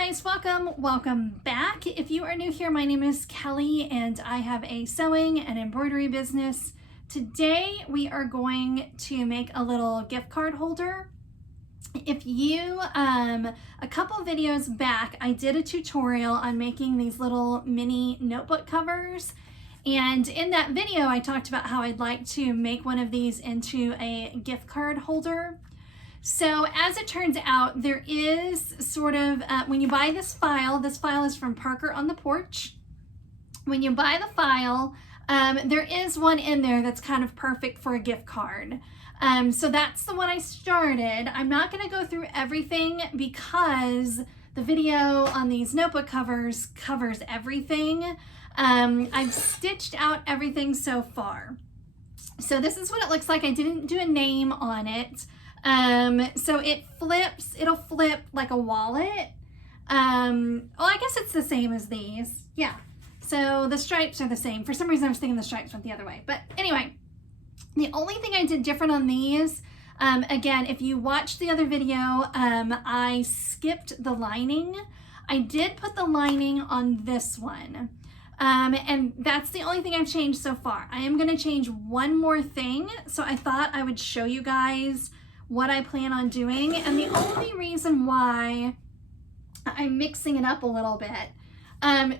guys, welcome back. If you are new here, my name is Kelly and I have a sewing and embroidery business. Today we are going to make a little gift card holder. If you, a couple videos back, I did a tutorial on making these little mini notebook covers. And in that video, I talked about how I'd like to make one of these into a gift card holder. So as it turns out, there is sort of, when you buy this file is from Parker on the Porch. When you buy the file, there is one in there that's kind of perfect for a gift card. So that's the one I started. I'm not going to go through everything because the video on these notebook covers covers everything. I've stitched out everything so far. So this is what it looks like. I didn't do a name on it. So it'll flip like a wallet. Well, I guess it's the same as these. Yeah. So the stripes are the same. For some reason, I was thinking the stripes went the other way. But anyway, the only thing I did different on these, again, if you watched the other video, I skipped the lining. I did put the lining on this one. And that's the only thing I've changed so far. I am going to change one more thing. So I thought I would show you guys what I plan on doing. And the only reason why I'm mixing it up a little bit.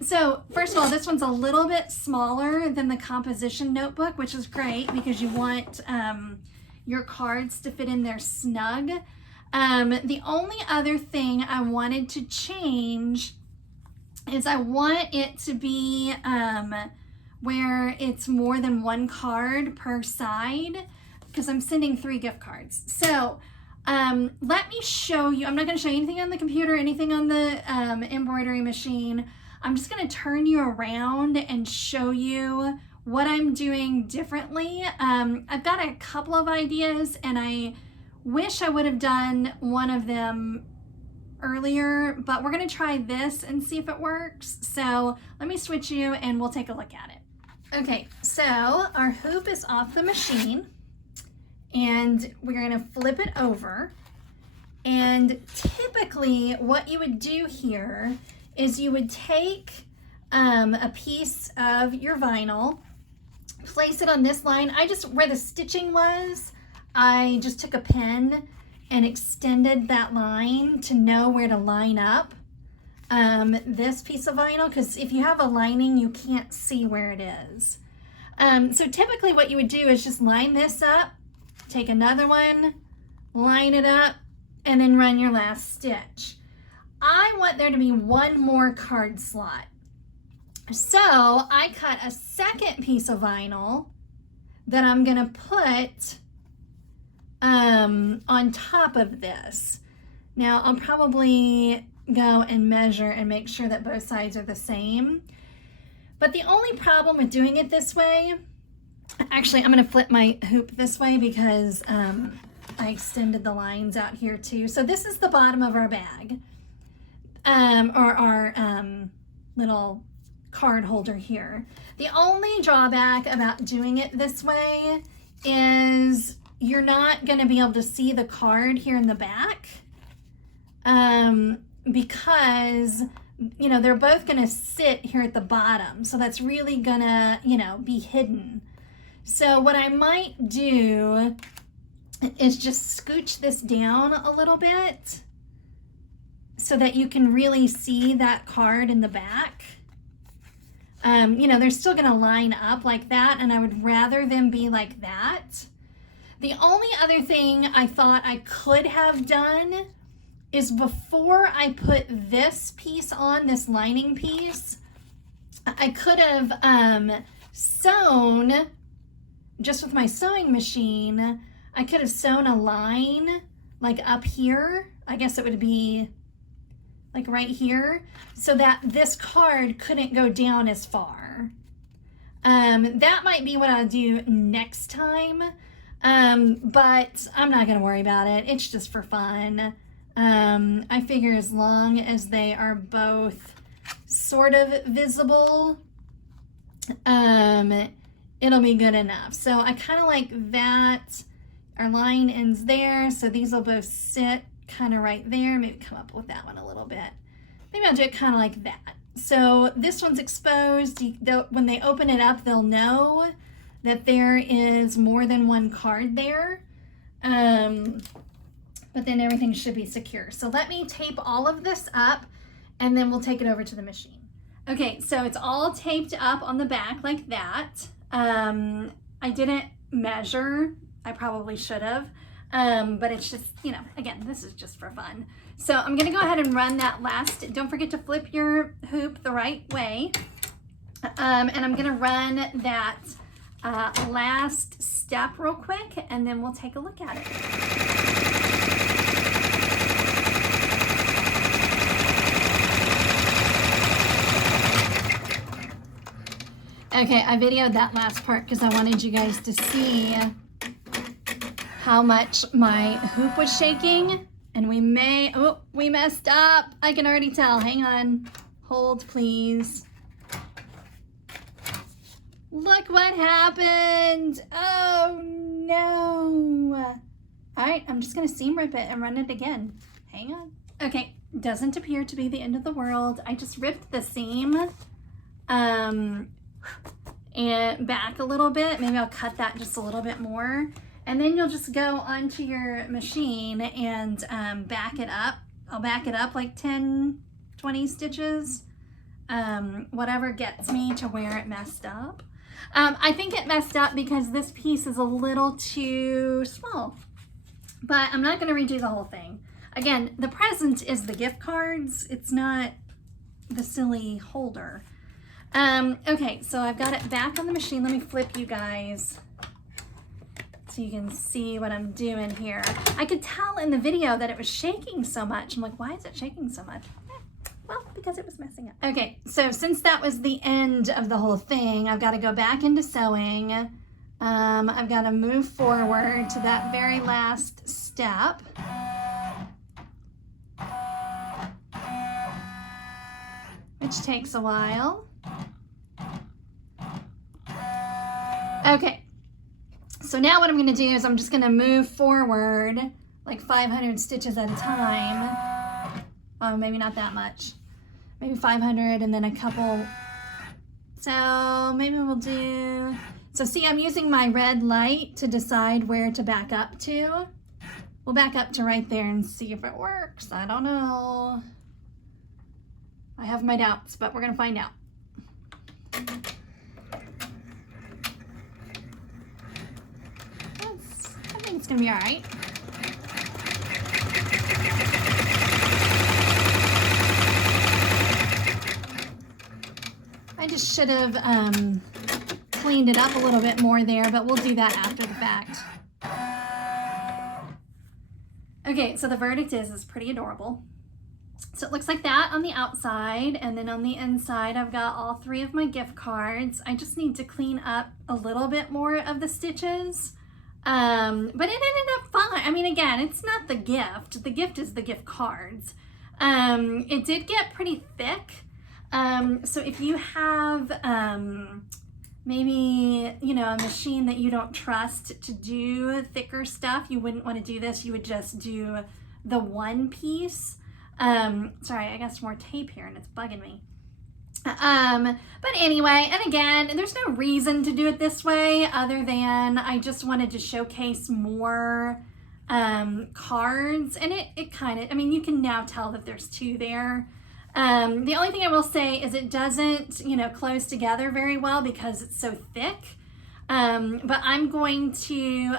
So first of all, this one's a little bit smaller than the composition notebook, which is great because you want your cards to fit in there snug. The only other thing I wanted to change is I want it to be where it's more than one card per side, because I'm sending 3 gift cards. So let me show you. I'm not going to show you anything on the computer, anything on the embroidery machine. I'm just going to turn you around and show you what I'm doing differently. I've got a couple of ideas and I wish I would have done one of them earlier, but we're going to try this and see if it works. So let me switch you and we'll take a look at it. Okay, so our hoop is off the machine. And we're going to flip it over. And typically what you would do here is you would take a piece of your vinyl, place it on this line. Where the stitching was, I just took a pen and extended that line to know where to line up this piece of vinyl, because if you have a lining, you can't see where it is. So typically what you would do is just line this up, take another one, line it up, and then run your last stitch. I want there to be one more card slot. So I cut a second piece of vinyl that I'm gonna put on top of this. Now I'll probably go and measure and make sure that both sides are the same. But the only problem with doing it this way, actually, I'm going to flip my hoop this way because I extended the lines out here too. So this is the bottom of our bag, or our little card holder here. The only drawback about doing it this way is you're not going to be able to see the card here in the back because, you know, they're both going to sit here at the bottom. So that's really going to, you know, be hidden. So what I might do is just scooch this down a little bit so that you can really see that card in the back. You know, they're still going to line up like that, and I would rather them be like that. The only other thing I thought I could have done is before I put this piece on, this lining piece, I could have sewn, just with my sewing machine, I could have sewn a line like up here. I guess it would be like right here, so that this card couldn't go down as far. That might be what I'll do next time, but I'm not gonna worry about it. It's just for fun. I figure as long as they are both sort of visible, it'll be good enough. So I kind of like that. Our line ends there, so these will both sit kind of right there. Maybe come up with that one a little bit. maybe I'll do it kind of like that. So this one's exposed. When they open it up, they'll know that there is more than one card there. But then everything should be secure. So let me tape all of this up and then we'll take it over to the machine. Okay, so it's all taped up on the back like that. I didn't measure. I probably should have. But it's just, you know, again, this is just for fun. So I'm gonna go ahead and run that last, don't forget to flip your hoop the right way. And I'm gonna run that last step real quick and then we'll take a look at it. Okay, I videoed that last part because I wanted you guys to see how much my hoop was shaking. And we messed up. I can already tell. Hang on. Hold, please. Look what happened. Oh, no. All right, I'm just going to seam rip it and run it again. Hang on. Okay, doesn't appear to be the end of the world. I just ripped the seam and back a little bit. Maybe I'll cut that just a little bit more. And then you'll just go onto your machine and back it up. I'll back it up like 10, 20 stitches, whatever gets me to where it messed up. I think it messed up because this piece is a little too small, but I'm not gonna redo the whole thing. Again, the present is the gift cards. It's not the silly holder. Okay, so I've got it back on the machine. Let me flip you guys so you can see what I'm doing here. I could tell in the video that it was shaking so much. I'm like, why is it shaking so much? Well, because it was messing up. Okay, so since that was the end of the whole thing, I've got to go back into sewing. I've got to move forward to that very last step. Which takes a while. Okay. So now what I'm going to do is I'm just going to move forward like 500 stitches at a time. Oh, maybe not that much. Maybe 500 and then a couple. So maybe we'll do, so see, I'm using my red light to decide where to back up to. We'll back up to right there and see if it works. I don't know. I have my doubts, but we're going to find out. I think it's gonna be all right. I just should have cleaned it up a little bit more there, but we'll do that after the fact. Okay, so the verdict is it's pretty adorable. So it looks like that on the outside, and then on the inside I've got all 3 of my gift cards. I just need to clean up a little bit more of the stitches. But it ended up fine. I mean, again, it's not the gift. The gift is the gift cards. It did get pretty thick. So if you have maybe, you know, a machine that you don't trust to do thicker stuff, you wouldn't want to do this. You would just do the one piece. Sorry, I got some more tape here and it's bugging me. But anyway, and again, there's no reason to do it this way other than I just wanted to showcase more cards, and it kind of, I mean, you can now tell that there's 2 there. The only thing I will say is it doesn't, you know, close together very well because it's so thick. But I'm going to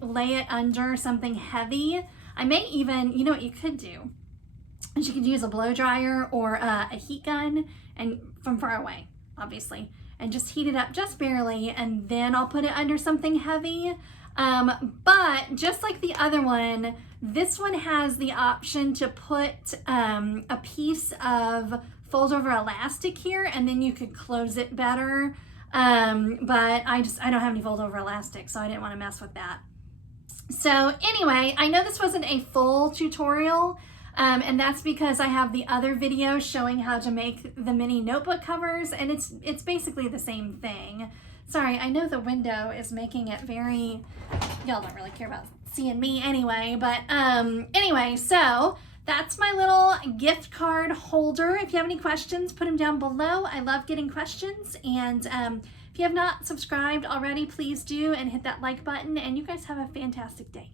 lay it under something heavy. I may even, you know what you could do? And you could use a blow dryer or a heat gun, and from far away, obviously, and just heat it up just barely, and then I'll put it under something heavy. But just like the other one, this one has the option to put a piece of fold over elastic here, and then you could close it better. But I don't have any fold over elastic, so I didn't want to mess with that. So anyway, I know this wasn't a full tutorial, and that's because I have the other video showing how to make the mini notebook covers, and it's basically the same thing. Sorry, I know the window is making it very, y'all don't really care about seeing me anyway, but anyway, so that's my little gift card holder. If you have any questions, put them down below. I love getting questions. And if you have not subscribed already, please do and hit that like button. And you guys have a fantastic day.